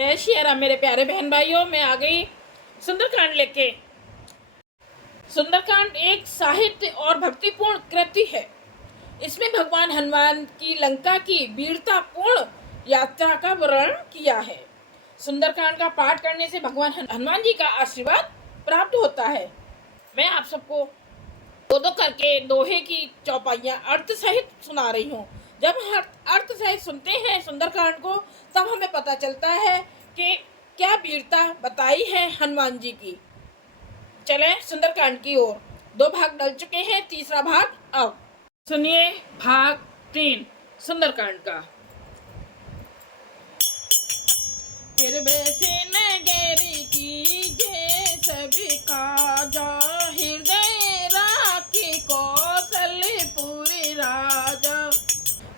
जय श्री राम मेरे प्यारे बहन भाइयों, मैं आ गई सुंदरकांड लेके। सुंदरकांड एक साहित्य और भक्तिपूर्ण कृति है। इसमें भगवान हनुमान की लंका की वीरतापूर्ण यात्रा का वर्णन किया है। सुंदरकांड का पाठ करने से भगवान हनुमान जी का आशीर्वाद प्राप्त होता है। मैं आप सबको दो दो करके दोहे की चौपाइयां अर्थ सहित सुना रही हूँ। जब हम अर्थ सहित सुनते हैं सुंदरकांड को, तब हमें पता चलता है कि क्या वीरता बताई है हनुमान जी की। चलें सुंदरकांड की ओर। 2 भाग डल चुके हैं, तीसरा भाग अब सुनिए। भाग 3 सुंदरकांड का। फिर वैसे नगरी की जे सभी काजा, हृदय राखी कौशलपुरी राजा।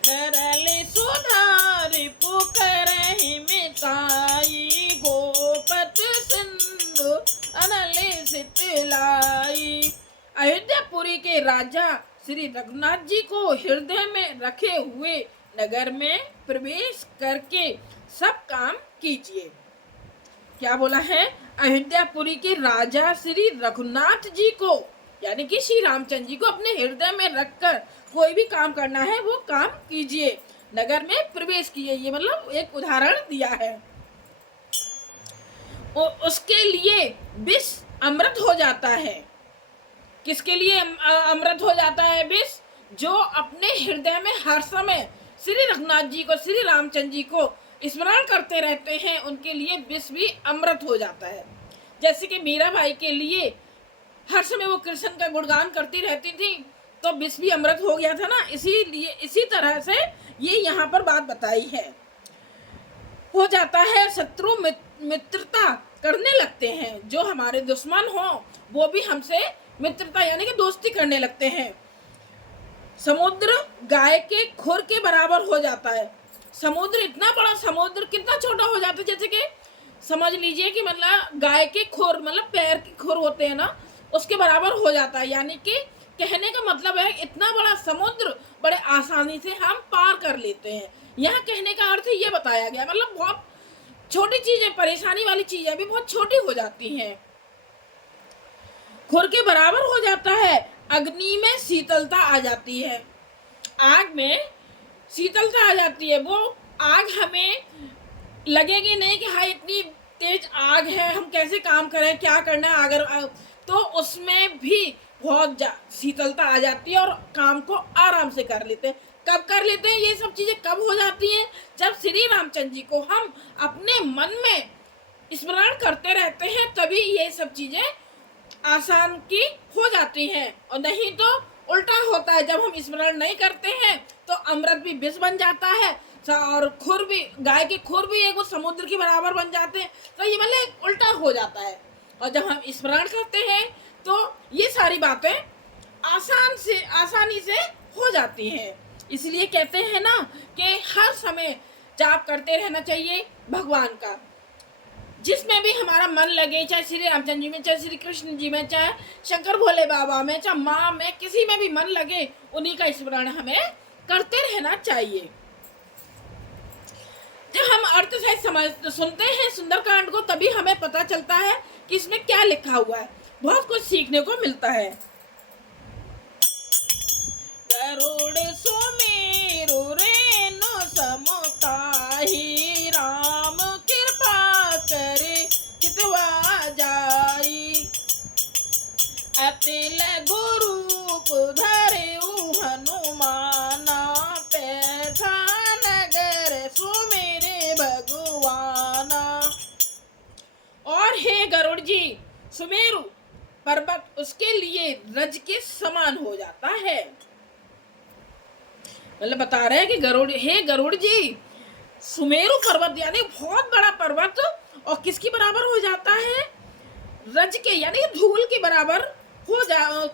करल सुधार पुकरहि मिताई, गोपत सिंधु अनल सितलाई। अयोध्यापुरी के राजा श्री रघुनाथ जी को हृदय में रखे हुए नगर में प्रवेश करके सब काम कीजिए। क्या बोला है? अयोध्यापुरी के राजा श्री रघुनाथ जी को, यानी कि श्री रामचंद्र जी को अपने हृदय में रखकर कोई भी काम करना है वो काम कीजिए, नगर में प्रवेश कीजिए। ये मतलब एक उदाहरण दिया है। उसके लिए विष अमृत हो जाता है। किसके लिए अमृत हो जाता है विष? जो अपने हृदय में हर समय श्री रघुनाथ जी को, श्री रामचंद्र जी को स्मरण करते रहते हैं, उनके लिए विष भी अमृत हो जाता है। जैसे कि मीरा बाई के लिए हर समय वो कृष्ण का गुणगान करती रहती थी, तो विष भी अमृत हो गया था ना। इसीलिए इसी तरह से ये यहाँ पर बात बताई है। हो जाता है, शत्रु मित्रता करने लगते हैं। जो हमारे दुश्मन हो वो भी हमसे मित्रता यानी कि दोस्ती करने लगते हैं। समुद्र गाय के खुर के बराबर हो जाता है। समुद्र इतना बड़ा, समुद्र कितना छोटा हो जाता है, जैसे कि समझ लीजिए कि मतलब गाय के खुर, मतलब पैर के खुर होते हैं ना, उसके बराबर हो जाता है। यानी कि कहने का मतलब है इतना बड़ा समुद्र बड़े आसानी से हम पार कर लेते हैं। यहाँ कहने का अर्थ ये बताया गया, मतलब बहुत छोटी चीजें, परेशानी वाली चीजें भी बहुत छोटी हो जाती हैं। खुर के बराबर हो जाता है। अग्नि में शीतलता आ जाती है। आग में शीतलता आ जाती है। वो आग हमें लगेगी नहीं कि हाँ इतनी तेज आग है, हम कैसे काम करें, क्या करना है, अगर तो उसमें भी बहुत शीतलता आ जाती है और काम को आराम से कर लेते हैं। कब कर लेते हैं ये सब चीजें? कब हो जाती हैं? जब श्री रामचंद्र जी को हम अपने मन में स्मरण करते रहते हैं, तभी ये सब चीजें आसान की हो जाती हैं। और नहीं तो उल्टा होता है, जब हम स्मरण नहीं करते हैं तो अमृत भी विष बन जाता है और खुर भी, गाय के खुर भी एक समुद्र के बराबर बन जाते हैं। तो ये मतलब उल्टा हो जाता है। और जब हम स्मरण करते हैं तो ये सारी बातें आसानी से हो जाती हैं। इसलिए कहते हैं ना कि हर समय जाप करते रहना चाहिए भगवान का। जिसमें भी हमारा मन लगे, चाहे श्री रामचंद्र जी में, चाहे श्री कृष्ण जी में, चाहे शंकर भोले बाबा में, चाहे माँ में, किसी में भी मन लगे, उन्हीं का स्मरण हमें करते रहना चाहिए। जब हम अर्थ से सुनते हैं सुंदरकांड को, तभी हमें पता चलता है कि इसमें क्या लिखा हुआ है। बहुत कुछ सीखने को मिलता है। गरुड़ सुमेरु रेणु समताहि, राम कृपा करे चितवा जाई। अति लघु रूप धरेउ हनुमाना, पैठा नगर सुमेरे भगवाना। और हे गरुड़ जी, सुमेरु पर्वत उसके लिए रज के समान हो जाता है। मतलब बता रहे हैं कि हे गरुड़ जी, सुमेरु पर्वत यानी बहुत बड़ा पर्वत, और किसकी बराबर हो जाता है? रज के यानी धूल के बराबर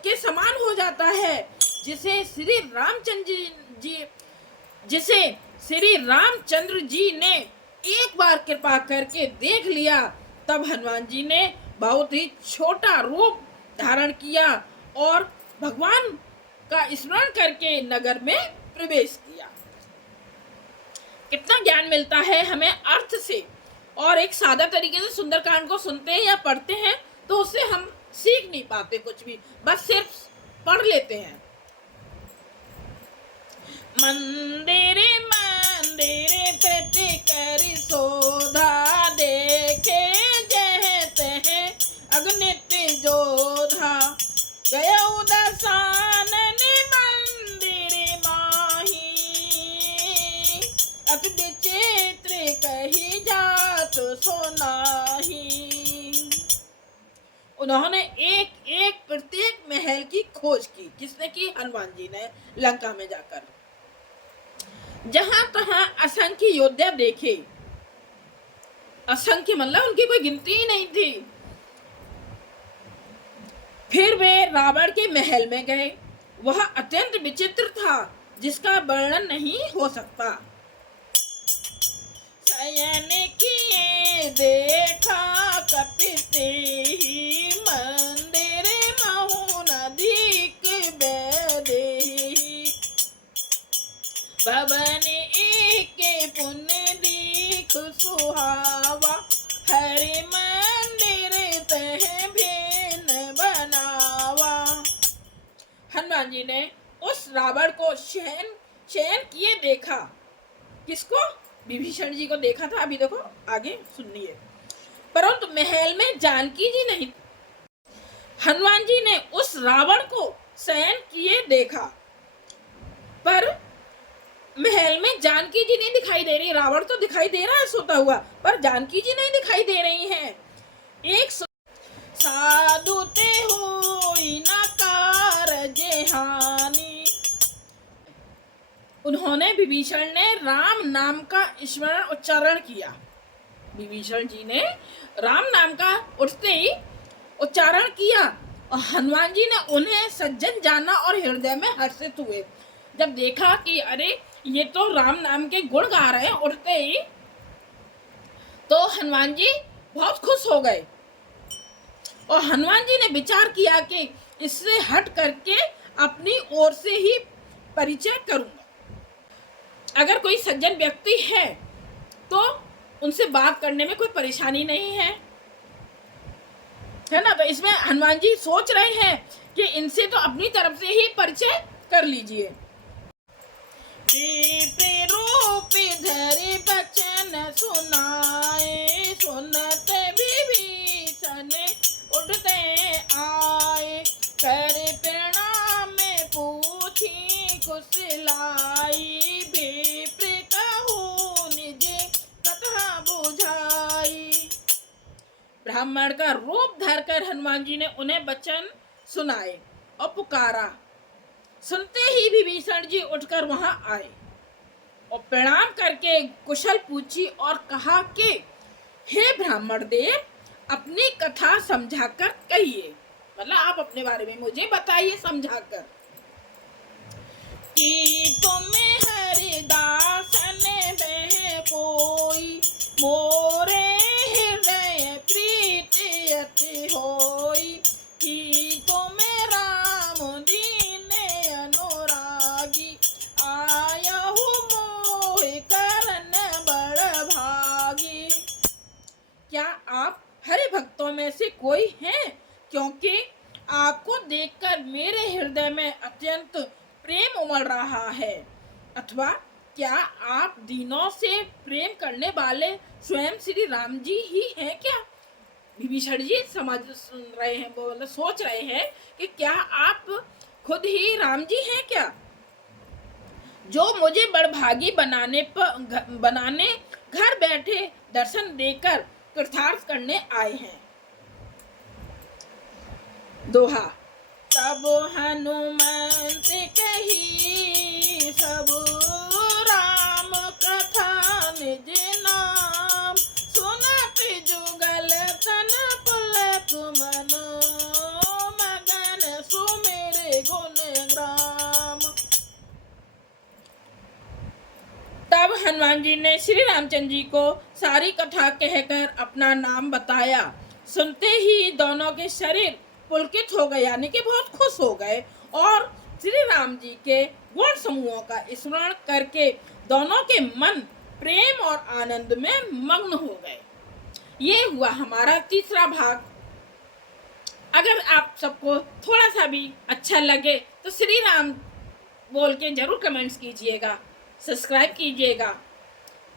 के समान हो जाता है। जिसे श्री रामचंद्र जी ने एक बार कृपा करके देख लिया, तब हनुमान जी ने बहुत ही छोटा रूप धारण किया और भगवान का स्मरण करके नगर में प्रवेश किया। कितना ज्ञान मिलता है हमें अर्थ से। और एक सादा तरीके से सुंदरकांड को सुनते हैं या पढ़ते हैं तो उससे हम सीख नहीं पाते कुछ भी, बस सिर्फ पढ़ लेते हैं। मंदिरे मंदिरे पेट करी शोधा, देखे जह तह अग्नित जोधा, गय उदसानन मंदिर माही, अति विचित्र कही जात सुनाही। उन्होंने एक एक प्रत्येक महल की खोज की। किसने की? हनुमान जी ने लंका में जाकर। जहां तहां असंख्य योद्धा देखे, असंख्य मतलब उनकी कोई गिनती ही नहीं थी। फिर वे रावण के महल में गए। वह अत्यंत विचित्र था जिसका वर्णन नहीं हो सकता। शयन किए देखा कपिते ही, मंदिर महु नदीक बैदेही, भवन एक पुण्य दीख सुहावा, हरि मंदिर तह भेन बनावा। हनुमान जी ने उस रावण को शयन किए देखा। किसको? विभीषण जी को देखा था। अभी देखो आगे सुनिए। परंतु महल में जानकी जी नहीं। हनुमान जी ने उस रावण को शयन किए देखा, पर महल में जानकी जी नहीं दिखाई दे रही। रावण तो दिखाई दे रहा है सोता हुआ, पर जानकी जी नहीं दिखाई दे रही हैं। एक साधु ते होई न कारज हानि, उन्होंने विभीषण ने राम नाम का स्मरण उच्चारण किया। विभीषण जी ने राम नाम का उठते ही उच्चारण किया और हनुमान जी ने उन्हें सज्जन जाना और हृदय में हर्षित हुए। जब देखा कि अरे ये तो राम नाम के गुण गा रहे हैं उठते ही, तो हनुमान जी बहुत खुश हो गए और हनुमान जी ने विचार किया कि इससे हट करके अपनी ओर से ही परिचय करूंगा। अगर कोई सज्जन व्यक्ति है तो उनसे बात करने में कोई परेशानी नहीं है ना। तो इसमें हनुमान जी सोच रहे हैं कि इनसे तो अपनी तरफ से ही परिचय कर लीजिए। रूप धरि बचन सुनाए, सुनत विभीषण उठते आए, कर प्रणाम पूछी कुशलाई, विप्र कहूँ निज कथा बुझाई। ब्राह्मण का रूप धरकर हनुमान जी ने उन्हें वचन सुनाए और पुकारा। सुनते ही विभीषण जी उठकर वहां आए और प्रणाम करके कुशल पूछी और कहा कि हे ब्राह्मण देव, अपनी कथा समझाकर कहिए, मतलब आप अपने बारे में मुझे बताइए समझाकर। कि तुम्हें हरिदासन बह कोई, मोरे हृदय प्रीति अति होई, कि तुम्हें राम दीन अनुरागी, आयहु मोह करन बड़ भागी। क्या आप हरि भक्तों में से कोई हैं? क्योंकि आपको देखकर मेरे हृदय में अत्यंत प्रेम उमड़ रहा है। अथवा क्या आप दीनों से प्रेम करने वाले स्वयं श्री राम जी ही हैं क्या? विभीषण जी समझ सुन रहे हैं, वो सोच रहे हैं कि क्या आप खुद ही राम जी हैं क्या, जो मुझे बड़भागी बनाने घर बैठे दर्शन देकर कृतार्थ करने आए हैं। दोहा। तब हनुमंत कही सब राम कथा निज नाम, सुनत जुगल तन पुलक मनो, मगन सुमिर गुण ग्राम। तब हनुमान जी ने श्री रामचंद्र जी को सारी कथा कहकर अपना नाम बताया। सुनते ही दोनों के शरीर पुलकित हो गए, यानी कि बहुत खुश हो गए और श्री राम जी के गुण समूहों का स्मरण करके दोनों के मन प्रेम और आनंद में मग्न हो गए। ये हुआ हमारा तीसरा भाग। अगर आप सबको थोड़ा सा भी अच्छा लगे तो श्री राम बोल के जरूर कमेंट्स कीजिएगा, सब्सक्राइब कीजिएगा।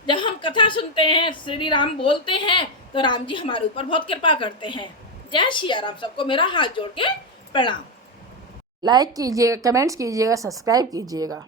जब हम कथा सुनते हैं, श्री राम बोलते हैं, तो राम जी हमारे ऊपर बहुत कृपा करते हैं। जय श्री राम। सबको मेरा हाथ जोड़ के प्रणाम। लाइक कीजिएगा, कमेंट्स कीजिएगा, सब्सक्राइब कीजिएगा।